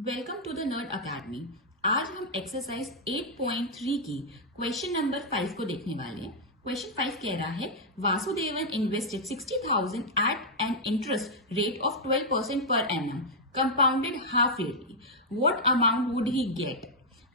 Welcome to the Nerd Academy. आज हम exercise 8.3 की क्वेश्चन नंबर 5 को देखने वाले हैं। क्वेश्चन 5 कह रहा है Vasudevan invested 60,000 at an interest rate of 12% per annum compounded half yearly. What amount would he get?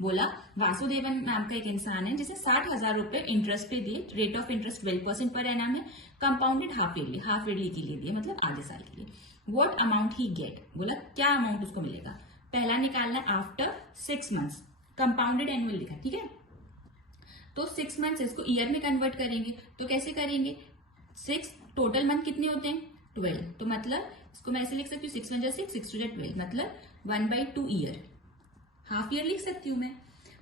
बोला वासुदेवन नाम का एक इंसान है जिसे 60,000 रुपए इंटरेस्ट पे दिए, rate of interest 12% per annum है, कंपाउंडेड हाफ ईयरली के लिए दिए, मतलब आधे साल के लिए। व्हाट अमाउंट ही गेट, बोला क्या अमाउंट उसको मिलेगा। पहला निकालना आफ्टर 6 मंथ्स, कंपाउंडेड एनुअल लिखा, ठीक है। तो 6 मंथ्स इसको ईयर में कन्वर्ट करेंगे, तो कैसे करेंगे? 6 टोटल मंथ कितने होते हैं? 12। तो मतलब इसको मैं ऐसे लिख सकती हूँ 6 1 6 6 2 12, मतलब 1/2 ईयर, हाफ ईयर लिख सकती हूँ मैं।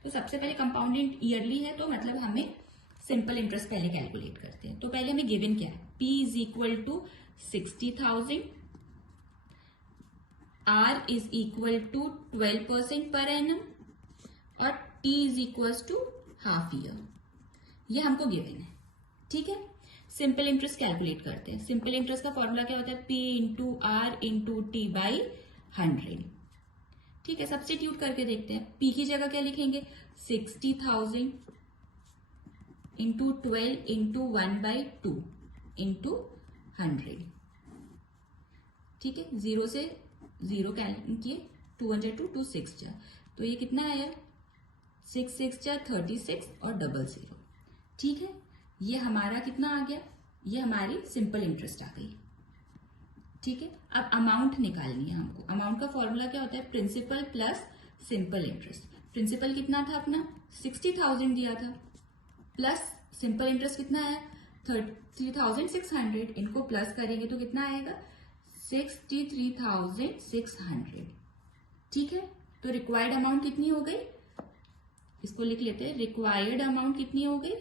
तो सबसे पहले कंपाउंडेड ईयरली है, तो मतलब हमें सिंपल इंटरेस्ट पहले कैलकुलेट करते हैं। तो पहले हमें गिवन क्या है? P is equal to 60,000, R is equal to 12% per annum और T is equal to half year. ये हमको गिवन है, ठीक है। सिंपल इंटरेस्ट कैलकुलेट करते हैं। सिंपल इंटरेस्ट का फॉर्मूला क्या होता है? P into R into T by 100, ठीक है। सब्स्टिट्यूट करके देखते हैं। P की जगह क्या लिखेंगे? 60,000 इंटू 12 इंटू 1/2 इंटू 100, ठीक है। 0 से 0 कैंसिल किए, 2 1 2 2 6 जा, तो ये कितना आया? 6 6 जा 36 और 00, ठीक है। ये हमारा कितना आ गया? ये हमारी सिंपल इंटरेस्ट आ गई, ठीक है। अब अमाउंट निकालनी है हमको। अमाउंट का फॉर्मूला क्या होता है? Principal plus simple interest. Principal कितना था अपना? 60,000 दिया था, प्लस सिंपल इंटरेस्ट कितना आया? 33,600। इनको प्लस करेंगे तो कितना आएगा? 63,600, ठीक है। तो रिक्वायर्ड अमाउंट कितनी हो गई? इसको लिख लेते हैं। रिक्वायर्ड अमाउंट कितनी हो गई?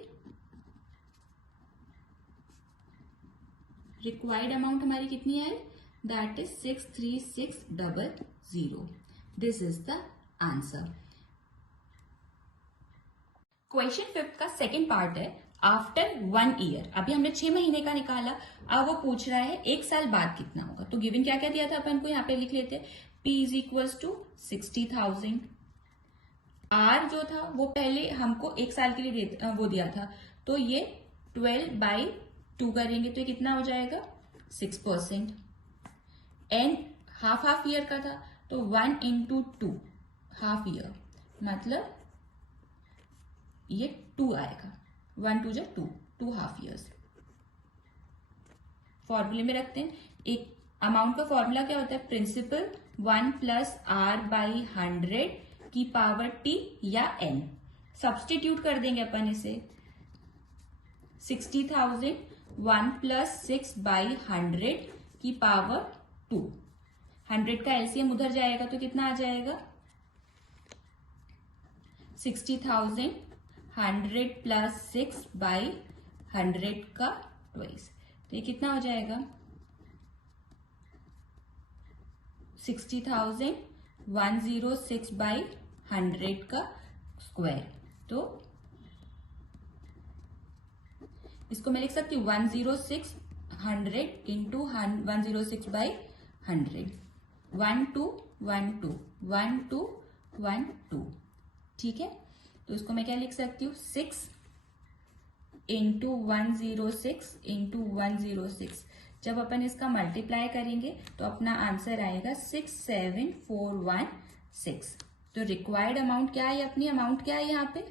रिक्वायर्ड अमाउंट हमारी कितनी है? That is 63,600। This is the answer. Question 5 का सेकेंड पार्ट है आफ्टर 1 ईयर। अभी हमने 6 महीने का निकाला, अब वो पूछ रहा है 1 साल बाद कितना होगा। तो गिवन क्या क्या दिया था अपन को, यहाँ पे लिख लेते हैं। P is equal to 60,000, R जो था वो पहले हमको 1 साल के लिए वो दिया था, तो ये 12/2 करेंगे तो ये कितना हो जाएगा? 6%। N हाफ ईयर का था, तो 1 इंटू 2 हाफ ईयर, मतलब ये 2 आएगा। 1 2 जा 2, 2 हाफ ईयर्स। फॉर्मूले में रखते हैं। एक अमाउंट का फॉर्मूला क्या होता है? प्रिंसिपल 1 प्लस आर बाई 100 की पावर टी या एन। सब्सटीट्यूट कर देंगे अपन इसे। 60,000 1 प्लस 6 बाई 100 की पावर 2। 100 का एलसीएम उधर जाएगा तो कितना आ जाएगा? 60,000 100 प्लस 6 बाई 100 का ट्वाइस, तो ये कितना हो जाएगा? 60,000 106 बाई 100 का स्क्वायर। तो इसको मैं लिख सकती हूँ 106 100 इंटू 106 बाई 100, 1 2 1 2 1 2 1 2, ठीक है। तो इसको मैं क्या लिख सकती हूँ? 6 इंटू 106 इंटू 106। जब अपन इसका मल्टीप्लाई करेंगे तो अपना आंसर आएगा 67,416। तो रिक्वायर्ड अमाउंट क्या है? अपनी अमाउंट क्या है यहाँ पे?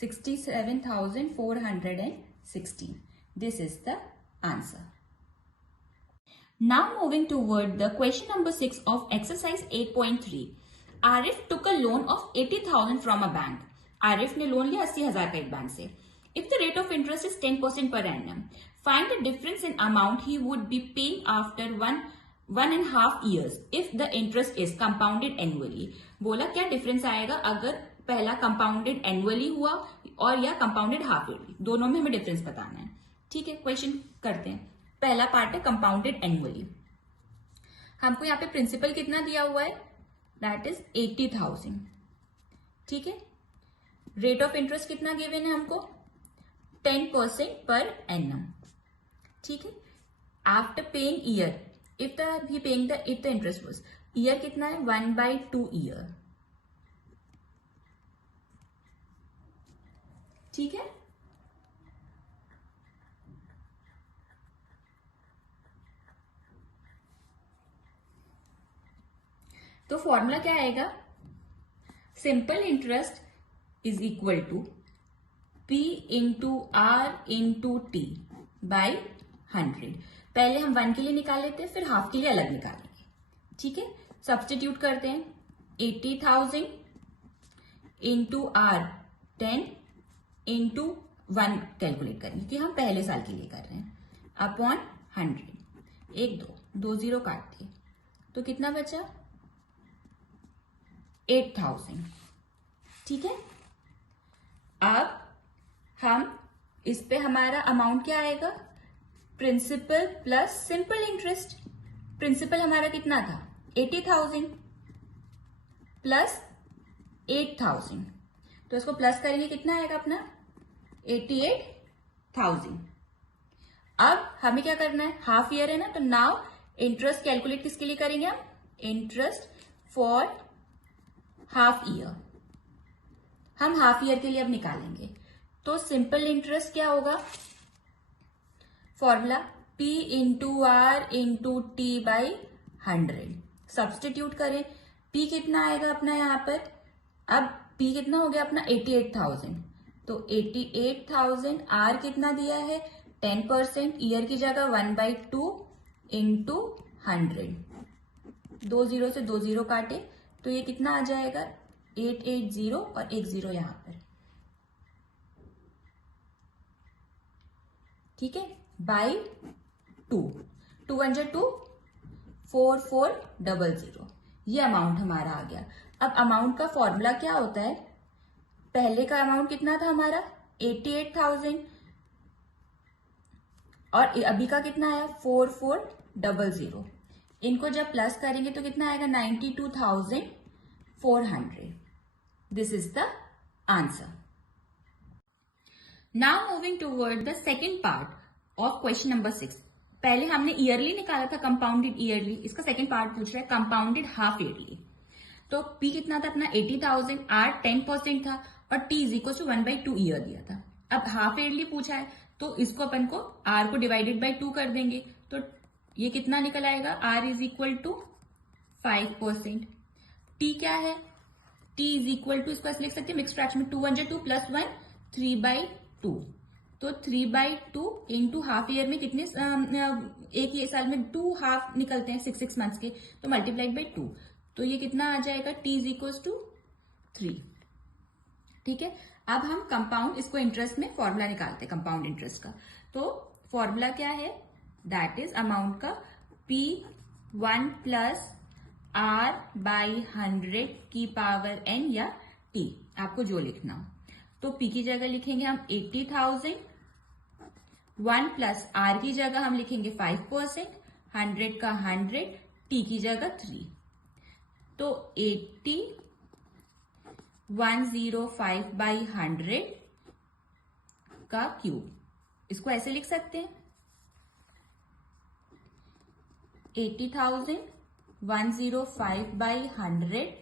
67,416। This is the answer. Now moving toward the question number 6 of exercise 8.3. Arif took a loan of 80,000 from a bank. Arif ने लोन लिया 80,000 का एक बैंक से. If the rate of interest is 10% per annum, find the difference in amount he would be paying after 1.5 years if the interest is compounded annually. बोला क्या difference आएगा अगर पहला कंपाउंडेड एनुअली हुआ और या कंपाउंडेड हाफ ईयरली, दोनों में हमें डिफरेंस बताना है, ठीक है। क्वेश्चन करते हैं। पहला पार्ट है कंपाउंडेड एनुअली। हमको यहाँ पे प्रिंसिपल कितना दिया हुआ है? दैट इज 80,000, ठीक है। रेट ऑफ इंटरेस्ट कितना गिवन है हमको? 10% पर एनम, ठीक है। After paying year if the interest was year कितना है 1/2 ईयर, ठीक है। तो फॉर्मूला क्या आएगा, simple interest is equal to P into R into T by 100। पहले हम 1 के लिए निकाल लेते हैं, फिर हाफ के लिए अलग निकालेंगे, ठीक है। सब्स्टिट्यूट करते हैं, 80,000 इंटू आर 10 इंटू 1 कैलकुलेट करेंगे क्योंकि हम पहले साल के लिए कर रहे हैं, अपॉन 100। 1 2 0 काट दिए तो कितना बचा 8,000, ठीक है। अब हम इस पे हमारा अमाउंट क्या आएगा, principal plus simple interest. Principal हमारा कितना था 80,000 प्लस 8,000, तो इसको प्लस करेंगे कितना आएगा अपना 88,000। अब हमें क्या करना है, हाफ ईयर है ना, तो नाउ इंटरेस्ट कैलकुलेट किसके लिए करेंगे हम, इंटरेस्ट फॉर हाफ ईयर। हम हाफ ईयर के लिए अब निकालेंगे, तो सिंपल इंटरेस्ट क्या होगा, formula P into R into T by 100। Substitute करें, P कितना आएगा अपना यहाँ पर, अब P कितना हो गया अपना 88,000, तो 88,000 आर कितना दिया है 10%, ईयर की जगह 1/2 इंटू 100। 2 0 से 2 0 काटे तो ये कितना आ जाएगा 880 और 1 0 यहां पर, ठीक है, बाई 2 2 1 2 4 4 0 0, ये अमाउंट हमारा आ गया। अब अमाउंट का फॉर्मूला क्या होता है, पहले का अमाउंट कितना था हमारा 88,000 और अभी का कितना आया 4 4 0 0, इनको जब प्लस करेंगे तो कितना आएगा 92,400। This is the answer. Now moving toward the second part of question number 6। पहले हमने ईयरली निकाला था कंपाउंडेड ईयरली, इसका सेकेंड पार्ट पूछ रहा है कंपाउंडेड हाफ ईयरली। तो P कितना था अपना 80,000, R 10% था और T is equal to 1/2 year दिया था। अब हाफ ईयरली पूछा है तो इसको अपन को R को डिवाइडेड बाई 2 कर देंगे, तो ये कितना निकल आएगा, R is equal to 5%। T क्या है, T इज इक्वल टू, इसको ऐसे लिख सकते हैं मिक्स फ्रैक्शन में 2 1 2 प्लस 1 3/2, तो 3/2 इंटू हाफ ईयर में कितने, एक ये साल में 2 हाफ निकलते हैं 6 मंथ्स के, तो मल्टीप्लाइड बाई 2, तो ये कितना आ जाएगा T इज इक्वल टू 3, ठीक है। अब हम कंपाउंड, इसको इंटरेस्ट में फॉर्मूला निकालते हैं कंपाउंड इंटरेस्ट का। तो फॉर्मूला क्या है, दैट इज अमाउंट का P1 प्लस R बाई 100 की पावर n या T, आपको जो लिखना हो। तो P की जगह लिखेंगे हम 80,000, 1 प्लस R की जगह हम लिखेंगे 5%, 100 का 100, T की जगह 3, तो 80,105 बाई 100 का क्यूब, इसको ऐसे लिख सकते हैं 80,105 by 100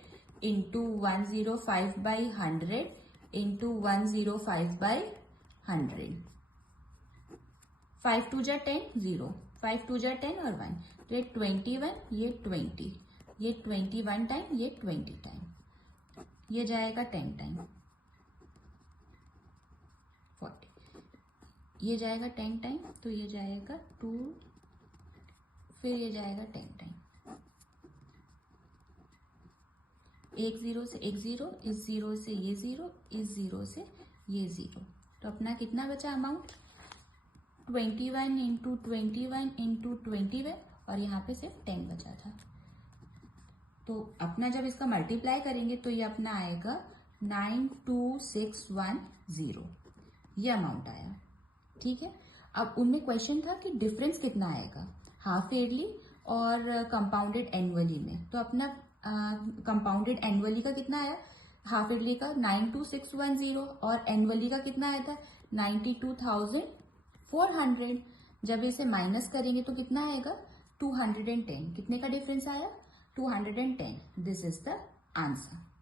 into 105 by 100 into 105 by 100, 5 2 जा 10 0, 5 2 जा 10 और 1, तो ये 21, ये 20, ये 21 टाइम, ये 20 टाइम, ये जाएगा 10 टाइम 40, ये जाएगा 10 टाइम, तो ये जाएगा 2, फिर ये जाएगा 10 टाइम, 1 0 से 1 0, इस 0 से ये 0, इस 0 से ये 0, तो अपना कितना बचा अमाउंट 21 इंटू 21 इंटू 21, और यहाँ पे सिर्फ 10 बचा था। तो अपना जब इसका मल्टीप्लाई करेंगे तो ये अपना आएगा 92610, ये अमाउंट आया, ठीक है। अब उनमें क्वेश्चन था कि डिफरेंस कितना आएगा हाफ ईयरली और कंपाउंडेड एनुअली में, तो अपना कंपाउंडेड एनुअली का कितना आया, हाफ ईयरली का 92610 और एनुअली का कितना आया था 92,400। जब इसे माइनस करेंगे तो कितना आएगा 210। कितने का डिफरेंस आया 210। This is the answer.